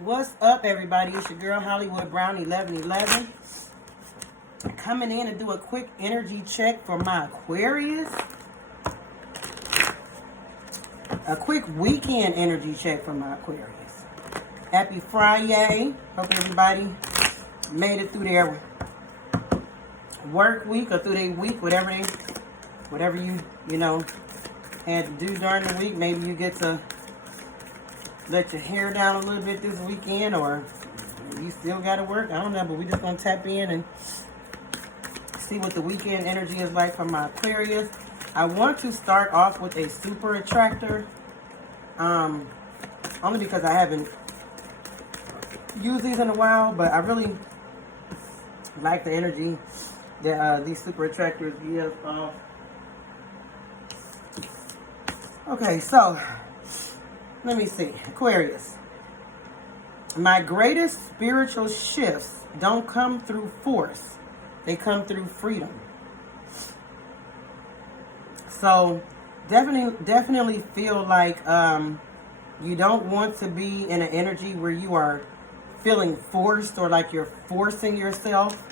What's up, everybody? It's your girl Hollywood Brown 1111 coming in to do a quick energy check for my Aquarius. A quick weekend energy check for my Aquarius. Happy Friday. Hope everybody made it through their work week or through their week, whatever you had to do during the week. Maybe you get to let your hair down a little bit this weekend, or you still got to work. I don't know, but we just going to tap in and see what the weekend energy is like for my Aquarius. I want to start off with a super attractor, only because I haven't used these in a while, but I really like the energy that these super attractors give off. Okay, so let me see. Aquarius. My greatest spiritual shifts don't come through force. They come through freedom. So definitely feel like you don't want to be in an energy where you are feeling forced, or like you're forcing yourself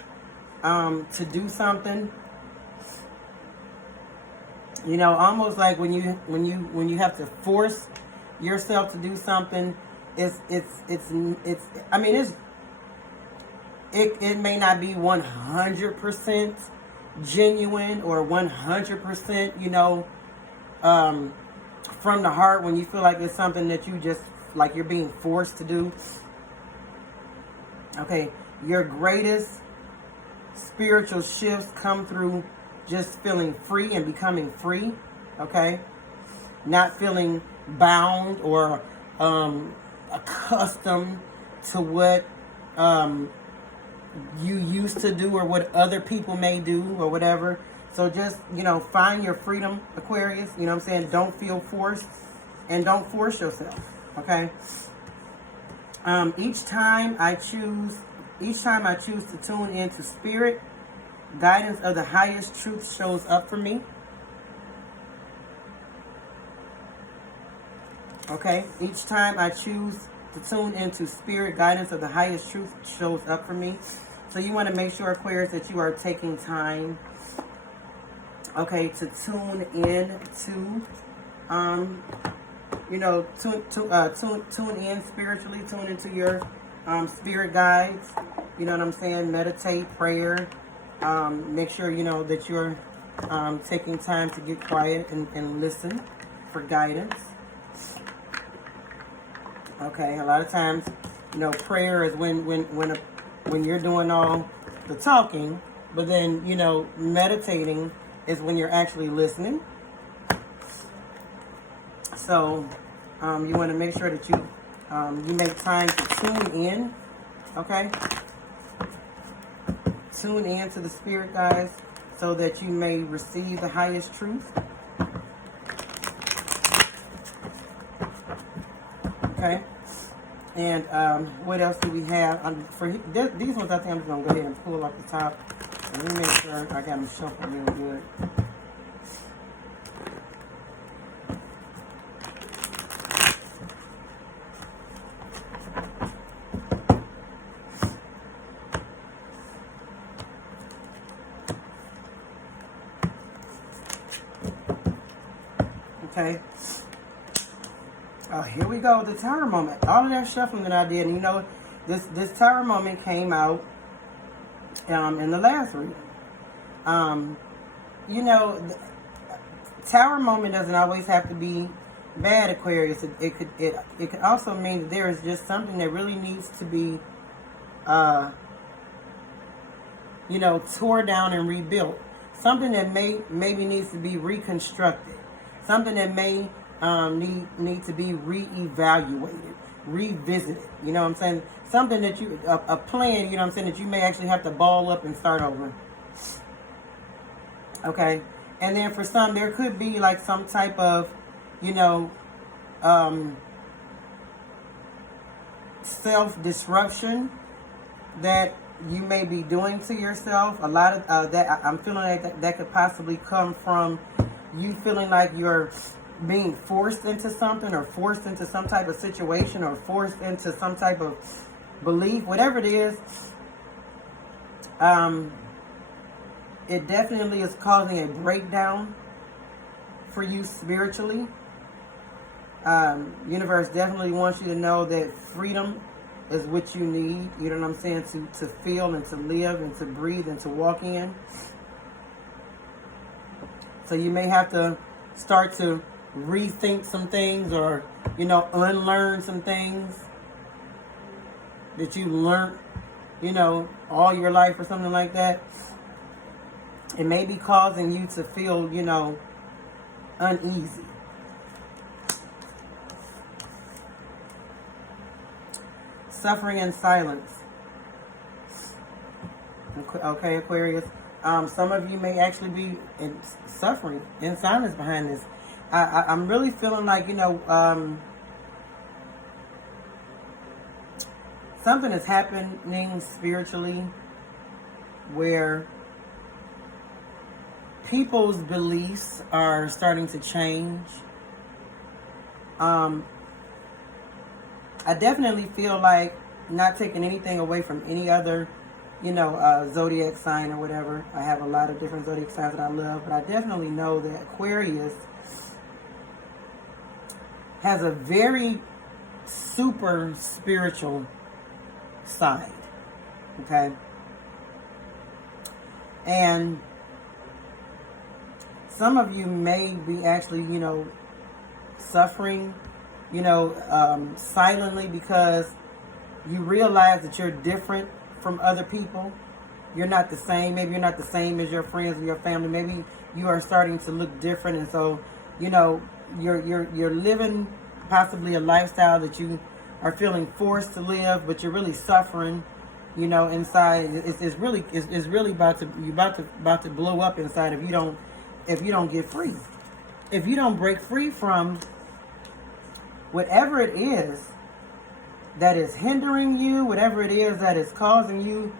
to do something. You know, almost like when you have to force yourself to do something. It may not be 100% genuine or 100%, from the heart, when you feel like it's something that you just, like you're being forced to do. Okay, your greatest spiritual shifts come through just feeling free and becoming free, okay? Not feeling bound or accustomed to what you used to do or what other people may do or whatever. So just, find your freedom, Aquarius. You know what I'm saying? Don't feel forced and don't force yourself, okay? Each time I choose to tune into spirit, guidance of the highest truth shows up for me. Okay, each time I choose to tune into spirit, guidance of the highest truth shows up for me. So you want to make sure, Aquarius, that you are taking time, okay, to tune in to, tune in spiritually, tune into your spirit guides. You know what I'm saying? Meditate, prayer. Make sure, that you're taking time to get quiet and listen for guidance. Okay, a lot of times, prayer is when you're doing all the talking, but then, meditating is when you're actually listening. So, you want to make sure that you make time to tune in, okay? Tune in to the spirit guides so that you may receive the highest truth. Okay, and what else do we have? For these ones, I think I'm just going to go ahead and pull off the top. Let me make sure I got them shuffled real good. Okay. Oh, here we go. The Tower moment. All of that shuffling that I did, and this Tower moment came out in the last reading. Tower moment doesn't always have to be bad, Aquarius. It could also mean that there is just something that really needs to be, tore down and rebuilt. Something that maybe needs to be reconstructed. Something that may need to be reevaluated, revisited. You know what I'm saying? Something that a plan, that you may actually have to ball up and start over. Okay? And then for some, there could be like some type of, self-disruption that you may be doing to yourself. A lot of that, I'm feeling like that could possibly come from you feeling like you're being forced into something, or forced into some type of situation, or forced into some type of belief, whatever it is, it definitely is causing a breakdown for you spiritually. Universe definitely wants you to know that freedom is what you need, you know what I'm saying, to feel and to live and to breathe and to walk in. So you may have to start to rethink some things, or, you know, unlearn some things that you learned, you know, all your life or something like that. It may be causing you to feel, you know, uneasy. Suffering in silence. Okay, Aquarius. Some of you may actually be suffering in silence behind this. I'm really feeling like, you know, something is happening spiritually where people's beliefs are starting to change. I definitely feel like, not taking anything away from any other, you know, zodiac sign or whatever. I have a lot of different zodiac signs that I love, but I definitely know that Aquarius has a very super spiritual side, okay? And some of you may be actually, you know, suffering, you know, silently, because you realize that you're different from other people. You're not the same. Maybe you're not the same as your friends or your family. Maybe you are starting to look different, and so, you know, you're living possibly a lifestyle that you are feeling forced to live, but you're really suffering, you know, inside. It's really about to blow up inside if you don't get free. If you don't break free from whatever it is that is hindering you, whatever it is that is causing you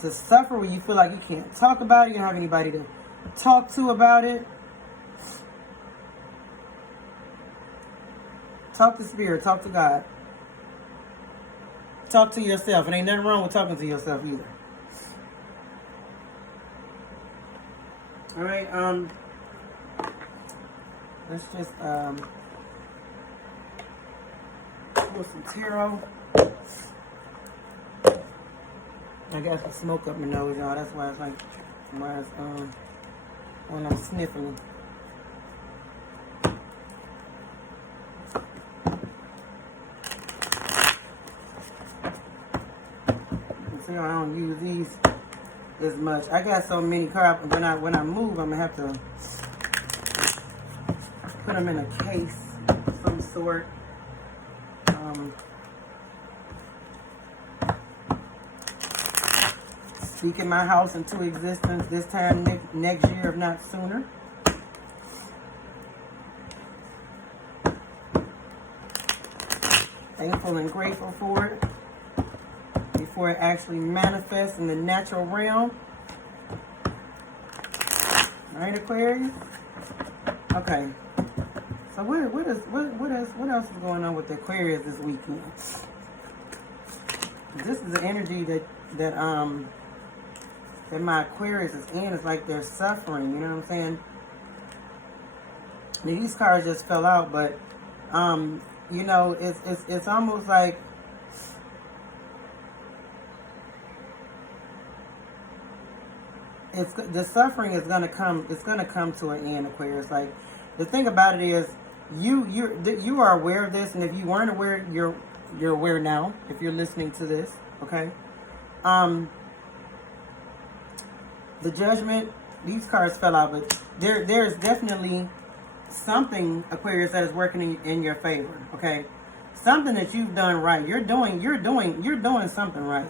to suffer, where you feel like you can't talk about it, you don't have anybody to talk to about it. Talk to Spirit, talk to God. Talk to yourself. And ain't nothing wrong with talking to yourself either. All right, let's just pull some tarot. I got some smoke up my nose, y'all. That's why it's like, when I'm sniffing. See, I don't use these as much. I got so many cards. When I move, I'm gonna have to put them in a case of some sort. Speaking my house into existence this time next year, if not sooner. Thankful and grateful for it before it actually manifests in the natural realm. All right, Aquarius. Okay. So what else is going on with the Aquarius this weekend? This is the energy that my Aquarius is in. It's like they're suffering, you know what I'm saying? These cards just fell out, but you know, it's almost like the suffering is gonna come. It's gonna come to an end, Aquarius. Like, the thing about it is, you are aware of this, and if you weren't aware, you're aware now. If you're listening to this, okay. The Judgment. These cards fell out, but there's definitely something, Aquarius, that is working in your favor. Okay, something that you've done right. You're doing something right,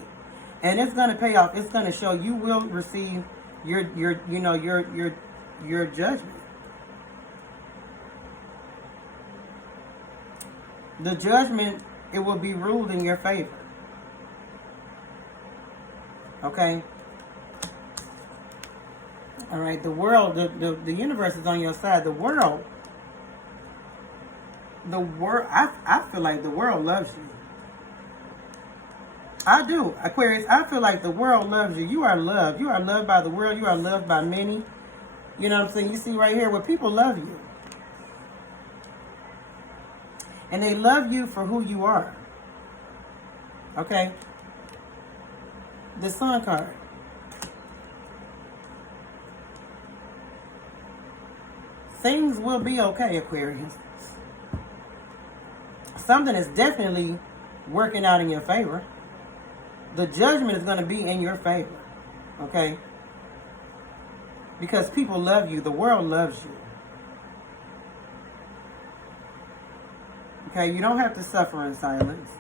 and it's gonna pay off. It's gonna show. You will receive your judgment. The judgment, it will be ruled in your favor. Okay. All right. The world, the universe is on your side. The world the world, I feel like the world loves you. I do, Aquarius. I feel like the world loves you. You are loved. You are loved by the world. You are loved by many. You know what I'm saying? You see right here where people love you. And they love you for who you are. Okay? The Sun card. Things will be okay, Aquarius. Something is definitely working out in your favor. The judgment is going to be in your favor. Okay? Because people love you. The world loves you. Okay? You don't have to suffer in silence.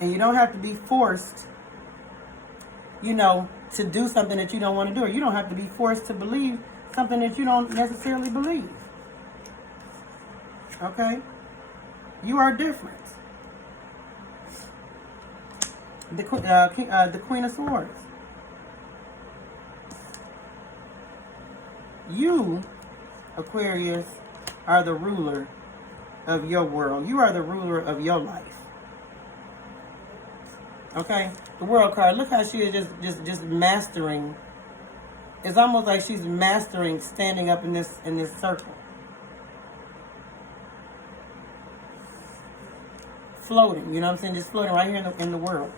And you don't have to be forced, you know, to do something that you don't want to do. Or you don't have to be forced to believe something that you don't necessarily believe. Okay? You are different. The Queen of Swords. You, Aquarius, are the ruler of your world. You are the ruler of your life. Okay? The World card. Look how she is just mastering. It's almost like she's mastering standing up in this circle. Floating, you know what I'm saying? Just floating right here in the world.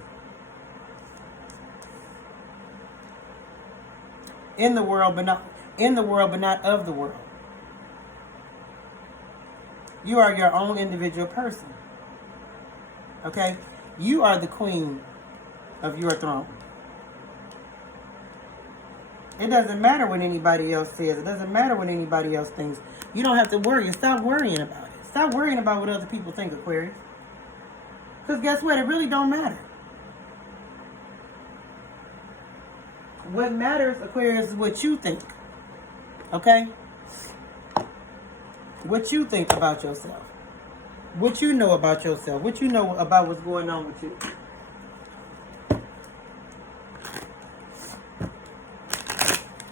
In the world, but not of the world. You are your own individual person. Okay? You are the queen of your throne. It doesn't matter what anybody else says. It doesn't matter what anybody else thinks. You don't have to worry. Stop worrying about it. Stop worrying about what other people think, Aquarius. Because guess what? It really don't matter. What matters, Aquarius, is what you think. Okay? What you think about yourself. What you know about yourself. What you know about what's going on with you.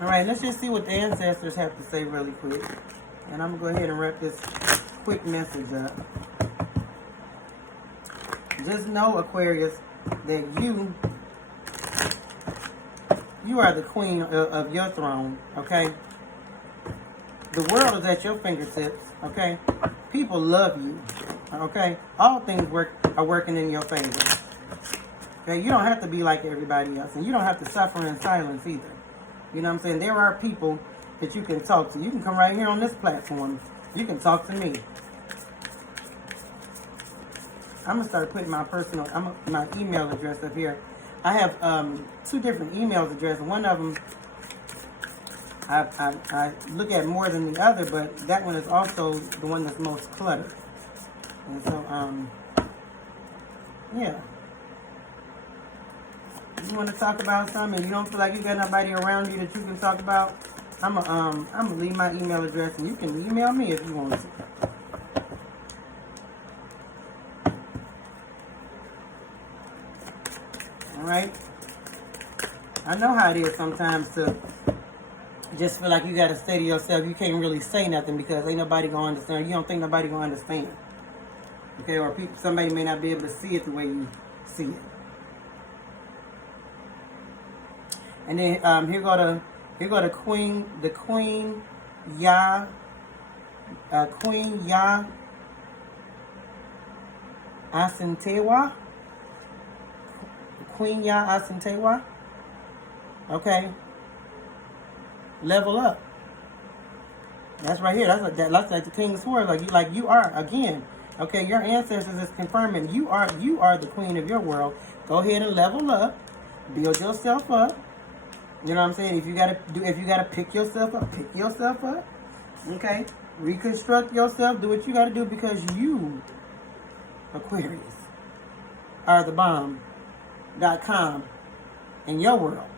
Alright, let's just see what the ancestors have to say really quick. And I'm going to go ahead and wrap this quick message up. Just know, Aquarius, that you are the queen of your throne, okay? The world is at your fingertips, okay? People love you, okay? All things are working in your favor. Okay, you don't have to be like everybody else, and you don't have to suffer in silence either. You know what I'm saying? There are people that you can talk to. You can come right here on this platform. You can talk to me. I'm going to start putting my my email address up here. I have 2 different email addresses. One of them I look at more than the other, but that one is also the one that's most cluttered. And so, yeah. You want to talk about something and you don't feel like you got nobody around you that you can talk about, I'm gonna leave my email address and you can email me if you want to. Alright? I know how it is sometimes to just feel like you gotta say to yourself, you can't really say nothing because ain't nobody gonna understand. You don't think nobody gonna understand. Okay, or somebody may not be able to see it the way you see it. And then here go the Queen Ya Asantewa. Queen Ya Asantewa. Okay. Level up. That's right here. That's like the King's Sword. Like you are again. Okay, your ancestors is confirming you are the queen of your world. Go ahead and level up. Build yourself up. You know what I'm saying? If you gotta pick yourself up, pick yourself up. Okay? Reconstruct yourself. Do what you gotta do because you, Aquarius, are the bomb.com in your world.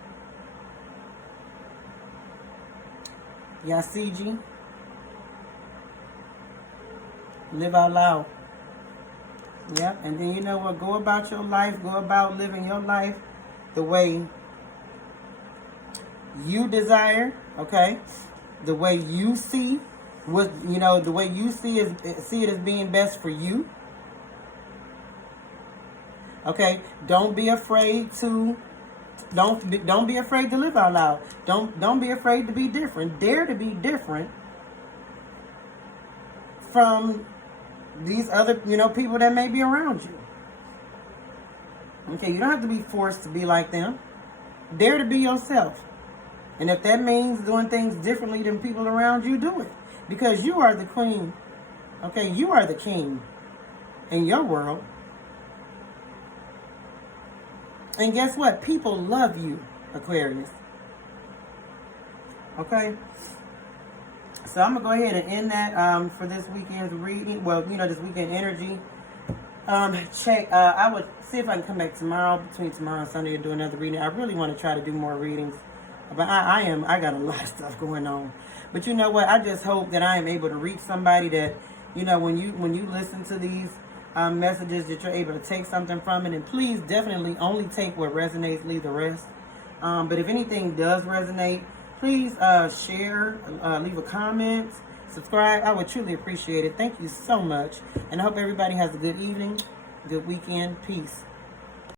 Yasiji. Live out loud. Yep. And then you know what? Go about your life. Go about living your life the way you desire, okay? The way you see what, you know, the way you see it as being best for you. Okay, don't be afraid to don't be afraid to live out loud. Don't be afraid to be different. Dare to be different from these other, you know, people that may be around you. Okay, you don't have to be forced to be like them. Dare to be yourself. And if that means doing things differently than people around you, do it. Because you are the queen. Okay, you are the king in your world. And guess what? People love you, Aquarius. Okay? So I'm going to go ahead and end that for this weekend's reading. Well, you know, this weekend energy. Check. I would see if I can come back tomorrow, between tomorrow and Sunday, and do another reading. I really want to try to do more readings. But I got a lot of stuff going on. But you know what? I just hope that I am able to reach somebody that, you know, when you listen to these messages, that you're able to take something from it. And please definitely only take what resonates, leave the rest. But if anything does resonate, please share, leave a comment, subscribe. I would truly appreciate it. Thank you so much. And I hope everybody has a good evening, good weekend. Peace.